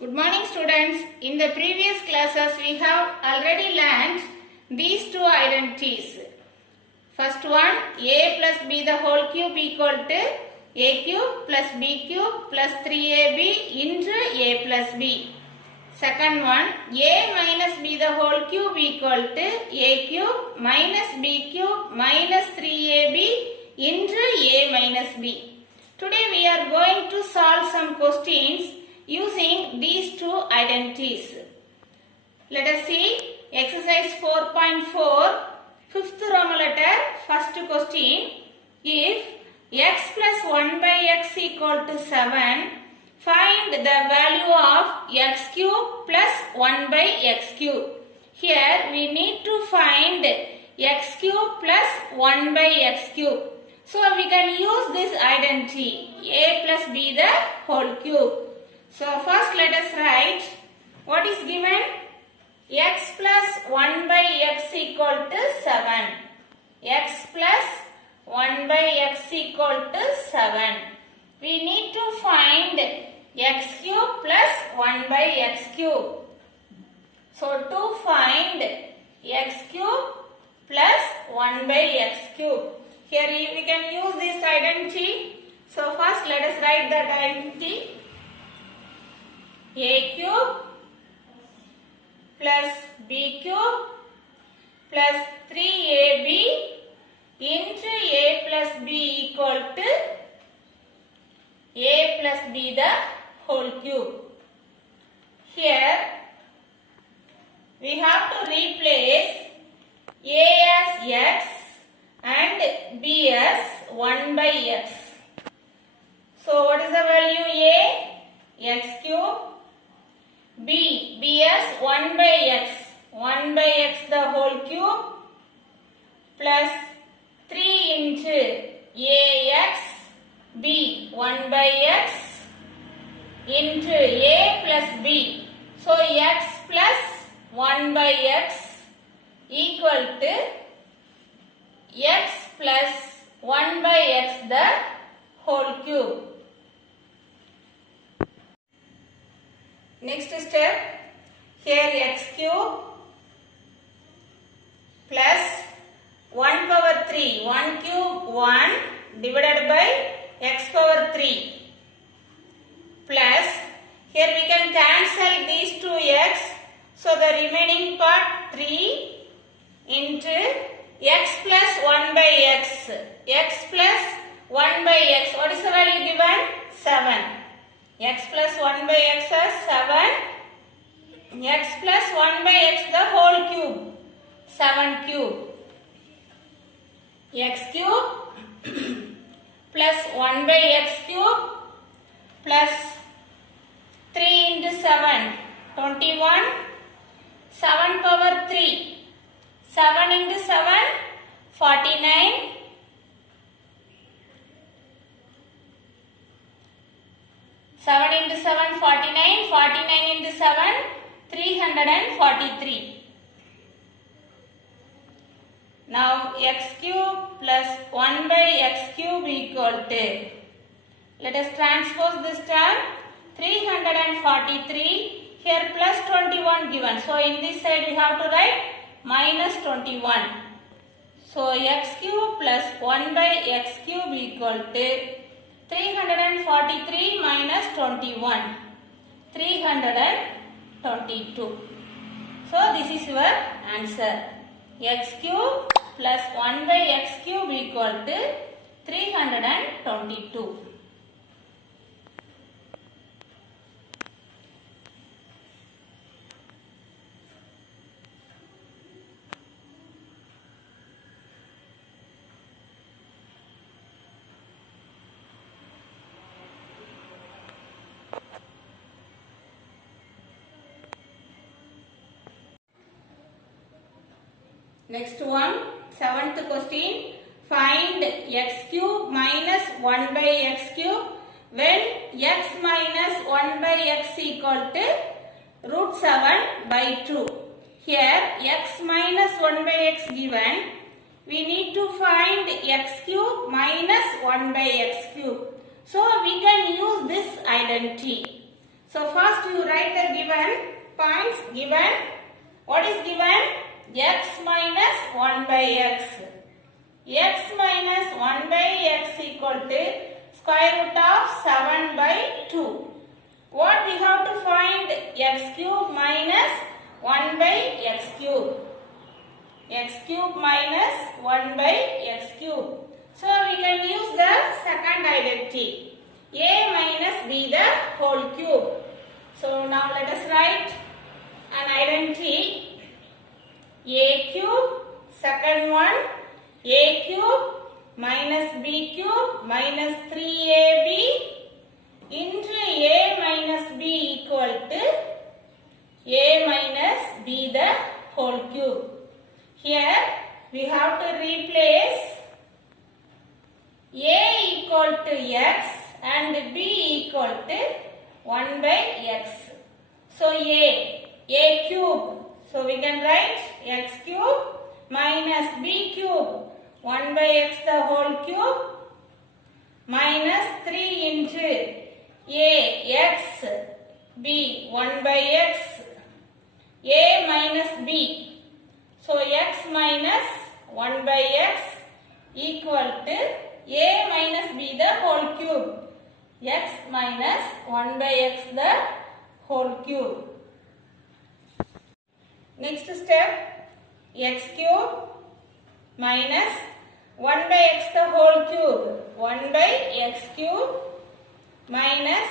Good morning students. In the previous classes we have already learned these two identities. First one, a plus b the whole cube equal to a cube plus b cube plus 3ab into a plus b. Second one, a minus b the whole cube equal to a cube minus b cube minus 3ab into a minus b. Today we are going to solve some questions using these two identities. Let us see exercise 4.4, fifth Roman letter, first question. If x plus 1 by x equal to 7, find the value of x cube plus 1 by x cube. Here we need to find x cube plus 1 by x cube. So we can use this identity a plus b the whole cube. So first let us write what is given. X plus 1 by x equal to 7. X plus 1 by x equal to 7. We need to find x cube plus 1 by x cube. So to find x cube plus 1 by x cube. Here we can use this identity. So first let us write that identity. A cube plus b cube plus 3ab into a plus b equal to a plus b the whole cube. Here we have to replace a as x and b as 1 by x. So what is the value a? X cube. B as 1 by x the whole cube plus 3 into ax b 1 by x into a plus b. So x plus 1 by x equal to x plus 1 by x the whole cube. Next step, here x cube plus 1 power 3, 1 cube 1 divided by x power 3 plus, here we can cancel these two x, so the remaining part 3 into x plus 1 by x, x plus 1 by x, what is the value given? 7. X plus 1 by x is 7. X plus 1 by x the whole cube. 7 cube. X cube plus 1 by x cube plus 3 into 7. 21. 7 power 3. 7 into 7. 49. 7 into 7, 49, 49 into 7, 343. Now x cube plus 1 by x cube equal to, let us transpose this term, 343, here plus 21 given. So in this side we have to write minus 21. So x cube plus 1 by x cube equal to 343 minus 21, 322. So this is your answer. X cube plus 1 by x cube equal to 322. Next one, seventh question. Find x cube minus 1 by x cube when x minus 1 by x equal to root 7 by 2. Here x minus 1 by x given. We need to find x cube minus 1 by x cube. So we can use this identity. So first you write the given points given. What is given? X minus 1 by x. X minus 1 by x equal to square root of 7 by 2. What we have to find? X cube minus 1 by x cube. X cube minus 1 by x cube. So we can use the second identity. A minus b the whole cube. So now let us write an identity. A cube, second one, a cube minus b cube minus 3ab into a minus b equal to a minus b the whole cube. Here we have to replace a equal to x and b equal to 1 by x. So a cube. So we can write x cube minus b cube 1 by x the whole cube minus 3 into a x b 1 by x a minus b. So x minus 1 by x equal to a minus b the whole cube. X minus 1 by x the whole cube. Next step, x cube minus 1 by x the whole cube. 1 by x cube minus,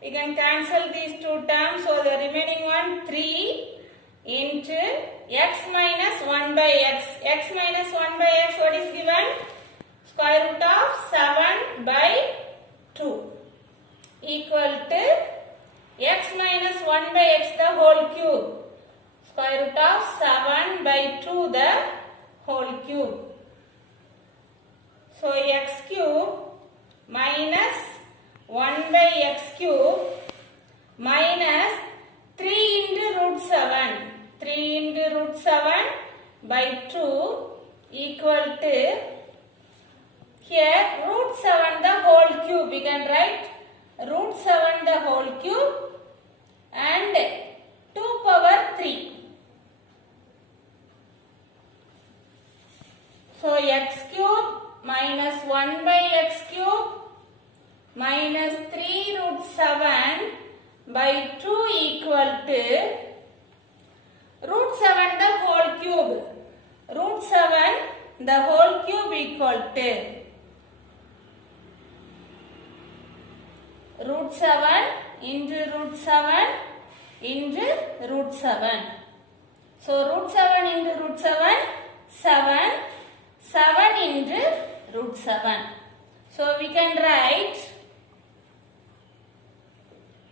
we can cancel these two terms, so the remaining one 3 into x minus 1 by x. X minus 1 by x, what is given? Square root of 7 by 2 equal to x minus 1 by x the whole cube. Square root of 7 by 2 the whole cube. So x cube minus 1 by x cube minus 3 into root 7. 3 into root 7 by 2 equal to, here root 7 the whole cube. We can write root 7 the whole cube and 2 power 3. So x cube minus 1 by x cube minus 3 root 7 by 2 equal to root 7 the whole cube. Root 7 the whole cube equal to root 7 into root 7 into root 7. So root 7 into root 7, 7. 7 into root 7. So we can write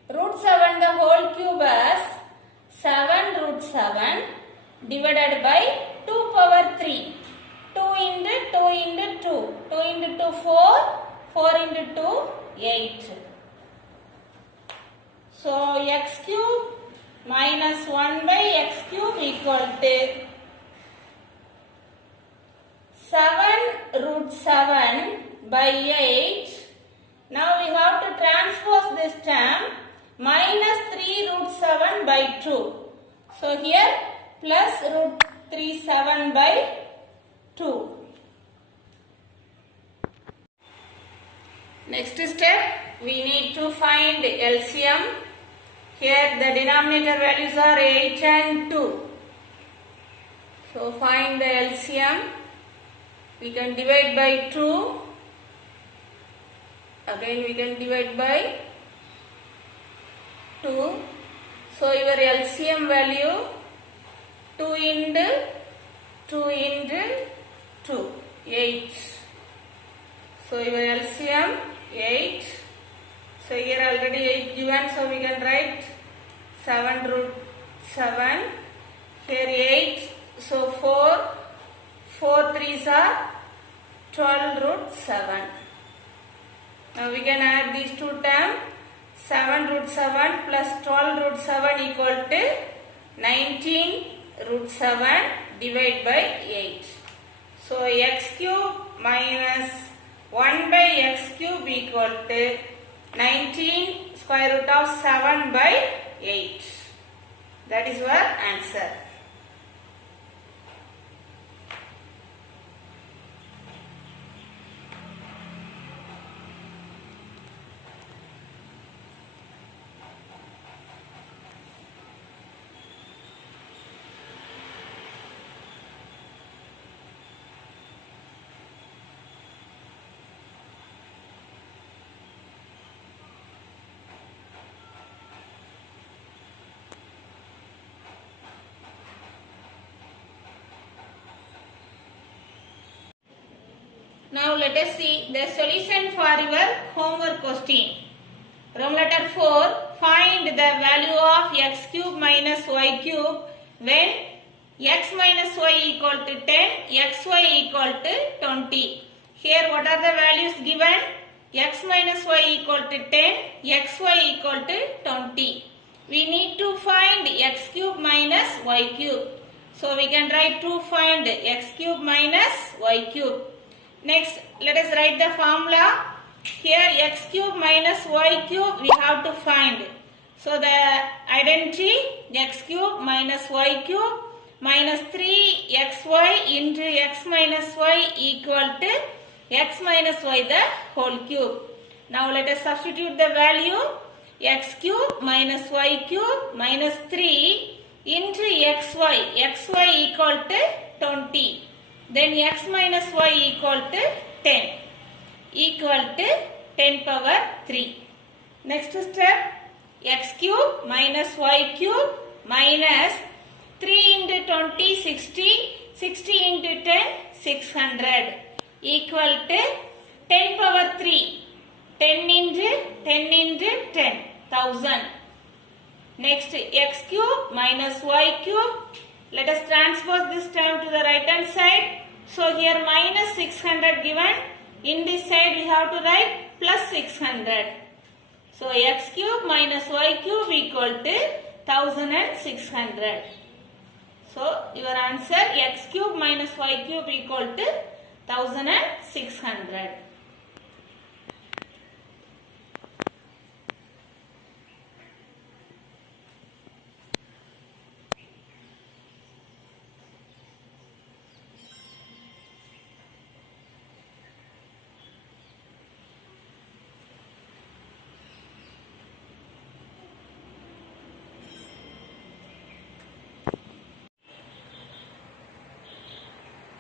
root 7 the whole cube as 7 root 7 divided by 2 power 3. 2 into 2 into 2. 2 into 2 4. 4 into 2 8. So x cube minus 1 by x cube equal to 7 root 7 by 8. Now we have to transpose this term, minus 3 root 7 by 2. So here plus root 3 7 by 2. Next step, we need to find LCM. Here the denominator values are 8 and 2. So find the LCM. We can divide by 2. Again we can divide by 2. So your LCM value 2 into 2 into 2, 8. So your LCM 8. So here already 8 given, so we can write 7 root 7. Here 8, so 4. 4 3s are 12 root 7. Now we can add these two terms. 7 root 7 plus 12 root 7 equal to 19 root 7 divided by 8. So x cube minus 1 by x cube equal to 19 square root of 7 by 8. That is your answer. Now let us see the solution for your homework question. Room letter 4, find the value of x cube minus y cube when x minus y equal to 10, xy equal to 20. Here what are the values given? X minus y equal to 10, xy equal to 20. We need to find x cube minus y cube. So we can write to find x cube minus y cube. Next, let us write the formula. Here x cube minus y cube we have to find. So the identity x cube minus y cube minus 3xy into x minus y equal to x minus y the whole cube. Now let us substitute the value x cube minus y cube minus 3 into xy equal to 20. Then x minus y equal to 10. Equal to 10 power 3. Next step, x cube minus y cube minus 3 into 20, 60. 60 into 10, 600. Equal to 10 power 3. 10 into 10, 1000. Next, x cube minus y cube. Let us transpose this term to the right hand side. So here minus 600 given. In this side we have to write plus 600. So x cube minus y cube equal to 1600. So your answer x cube minus y cube equal to 1600.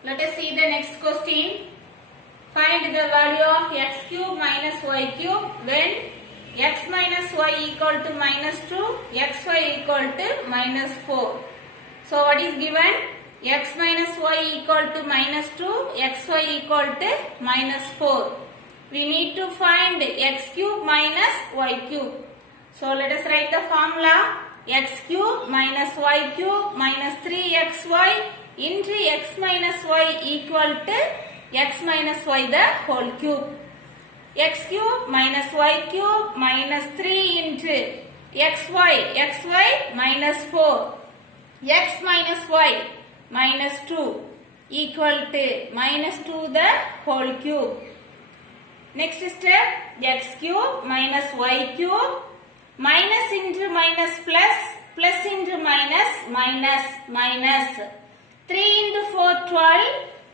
Let us see the next question. Find the value of x cube minus y cube when x minus y equal to minus 2, xy equal to minus 4. So what is given? X minus y equal to minus 2, xy equal to minus 4. We need to find x cube minus y cube. So let us write the formula. X cube minus y cube minus 3xy into x minus y equal to x minus y the whole cube. X cube minus y cube minus 3 into xy minus 4. X minus y minus 2 equal to minus 2 the whole cube. Next step, x cube minus y cube minus into minus plus, plus into minus, minus, minus. 3 into 4, 12,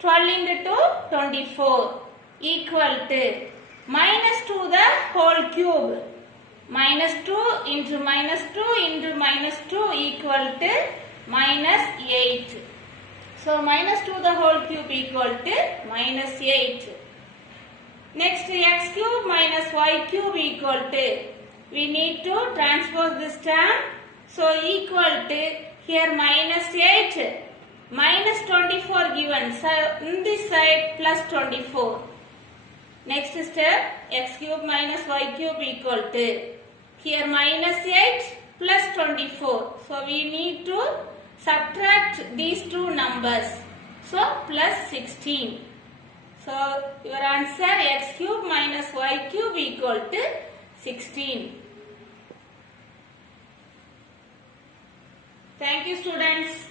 12 into 2, 24 equal to minus 2 the whole cube. Minus 2 into minus 2 into minus 2 equal to minus 8. So minus 2 the whole cube equal to minus 8. Next, x cube minus y cube equal to, we need to transpose this term. So equal to, here minus 8, minus 24 given. So in this side plus 24. Next step, x cube minus y cube equal to, here minus 8 plus 24. So we need to subtract these two numbers. So plus 16. So your answer x cube minus y cube equal to 16. Thank you students.